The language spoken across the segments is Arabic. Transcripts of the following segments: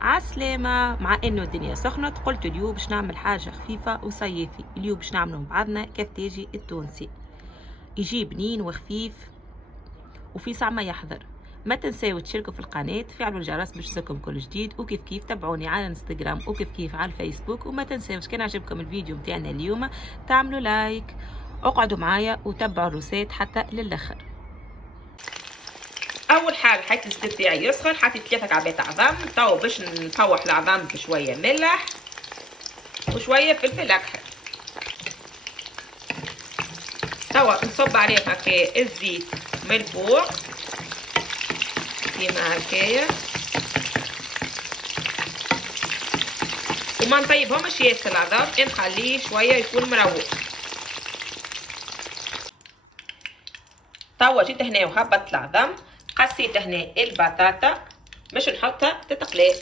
عالسلامة. مع انه الدنيا سخنت قلت اليوم باش نعمل حاجة خفيفة وصيفي. اليوم باش نعمله مع بعضنا كفتاجي التونسي، يجي بنين وخفيف وفي ساعة ما يحضر. ما تنساو تشاركوا في القناة، تفعلوا الجرس باش يوصلكم كل جديد، وكيف كيف تابعوني على انستغرام وكيف كيف على الفيسبوك. وما تنساوش كان عجبكم الفيديو متاعنا اليوم تعملوا لايك، اقعدوا معايا وتابعوا الروسات حتى للاخر. اول حاجه حطيت الزيت تاعي يسخن، حطيت 3 كعبات عظم. تو باش نفوح العظم بشويه ملح وشويه فلفل اكحل. توا نصب عليه هكا الزيت من الفوق كيما هكايا، وما نطيبهمش ياسر العظم، نخليه شويه يكون مروق. توا جيت هنا وهبطت العظم، قصيت هنا البطاطا باش نحطها تتقلي.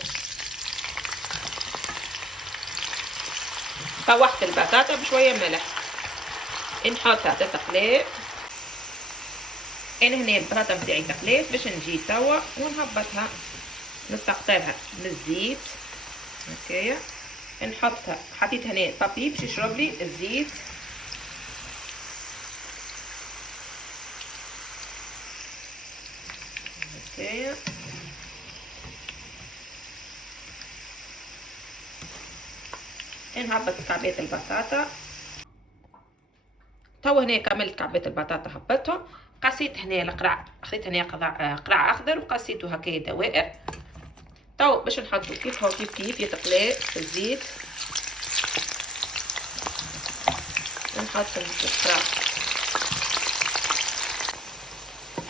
فوحت البطاطا بشويه ملح، نحطها تتقلي. انا هنا البطاطا بتاعي تقليت، باش نجي توا ونهبطها نستقطرها من الزيت هكايا. نحطها، حطيت هنا بابي باش يشرب لي الزيت. هكايا نهبط كعبات البطاطا. تو هنا كملت كعبات البطاطا هبطهم. قصيت هنا القرع، خديت هنا قرع اخضر وقصيته هكايا دوائر. تو باش نحطو كيف هو كيف يتقلى في الزيت. نحط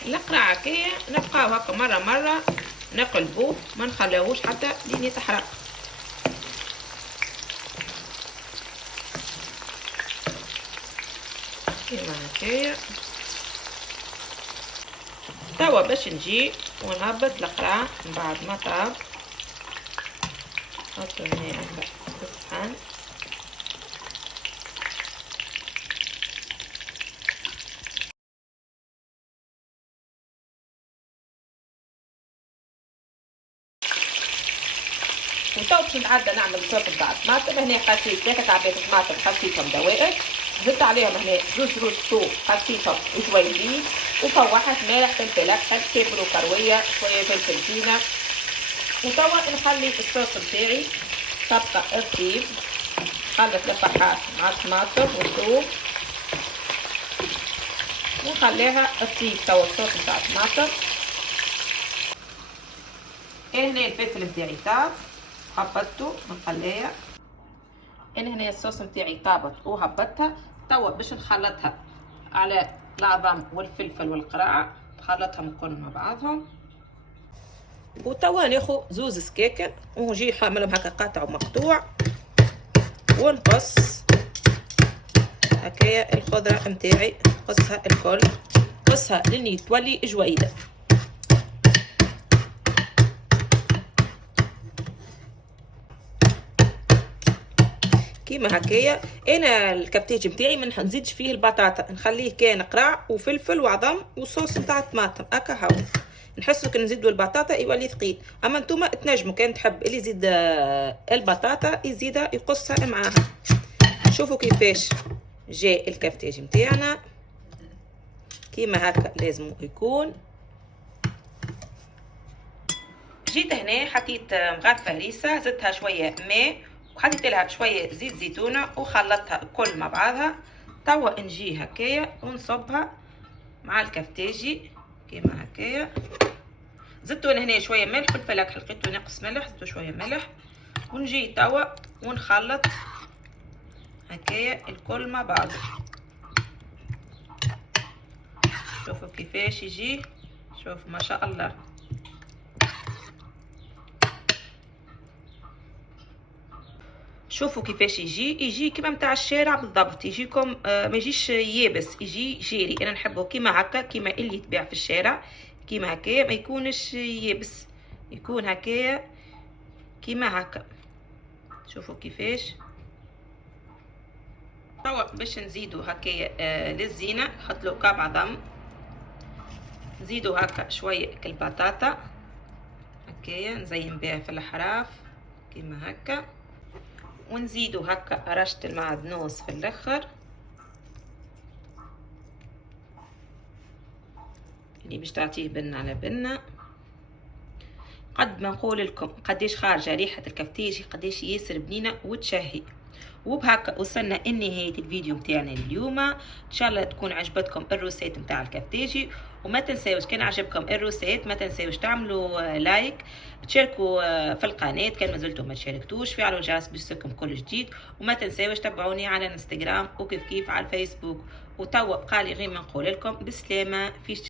القرع هكايا، نبقاو هكا مرة نقلبوه، ما نخليهوش حتى لين يتحرق. كيما هكايا. توا باش نجي ونهبط القرع من بعد ما طاب. نحطو هنا هكا في الصحن. وتو باش نتعدى نعمل صوص نتاع طماطم. هنا قصيت 3 كعبات طماطم قصيتهم دوائر، زدت عليهم هنا زوز روز ثوم قصيتهم جويلين، وفوحت مالح فلفل اكحل كبر وكرويه شويه فلفل زينه. وتوا نخلي الصوص نتاعي تبقى تطيب، خلط الفحات مع الطماطم والثوم ونخليها تطيب. توا الصوص نتاع الطماطم. هنا الفلفل نتاعي طاب هبطته من القلايه. هنا الصوص نتاعي طابت وهبطتها. توا باش نخلطها على العظم والفلفل والقرع، نخلطهم كل مع بعضهم. وتوا ناخو زوز سكاكن ونجي حاملهم هكا قاطع ومقطوع، ونقص هكايا الخضره نتاعي، نقصها الكل، نقصها لاني تولي جويده كيما هكايا. انا الكفتاج نتاعي ما نزيدش فيه البطاطا، نخليه كان قرع وفلفل وعظم وصوص نتاع الطماطم هكا. هاو نحسو كي نزيدو البطاطا يولي ثقيل، اما نتوما تنجموا كان تحب اللي يزيد البطاطا يزيدها يقصها معاها. شوفوا كيفاش جاء الكفتاج نتاعنا كيما هكا لازم يكون. جيت هنا حطيت مغرفه هريسه، زدتها شويه ماء وحطيت لها شويه زيت زيتونه وخلطتها الكل مع بعضها. توا نجي هكايا ونصبها مع الكفتاجي كيما هكايا. زدتو هنا شويه ملح فلفل اكحل، لقيتو ناقص ملح زدتو شويه ملح. ونجي توا ونخلط هكايا الكل مع بعض. شوفوا كيفاش يجي، شوفوا ما شاء الله. شوفوا كيفاش يجي كيما متاع الشارع بالضبط. يجيكم ما يجيش يابس، يجي جيري. انا نحبه كيما هكا، كيما اللي يتباع في الشارع كيما هكايا، ما يكونش يابس، يكون هكايا كيما هكا. شوفوا كيفاش. توا باش نزيدو هكايا للزينه نحط له كعب عظم، نزيدو هكا شويه البطاطا هكايا نزين بها في الحراف كيما هكا، ونزيدو هكا رشة المعدنوس في الاخر اللي باش تعطيه بنة على بنة. قد ما نقول لكم قديش خارجه ريحه الكفتاجي، قديش ياسر بنينه وتشهي. وبهكا وصلنا لنهايه الفيديو متاعنا اليوم. ان شاء الله تكون عجبتكم الروسيت متاع الكفتاجي، وما تنساوش كان عجبكم الروسيت ما تنساوش تعملوا لايك، تشاركوا في القناه كان ما زلتم ما تشاركتوش، فعلوا الجرس باش يوصلكم كل جديد، وما تنساوش تابعوني على الانستغرام وكيف كيف على الفيسبوك. وتوا بقالي غير ما نقول لكم بسلامه في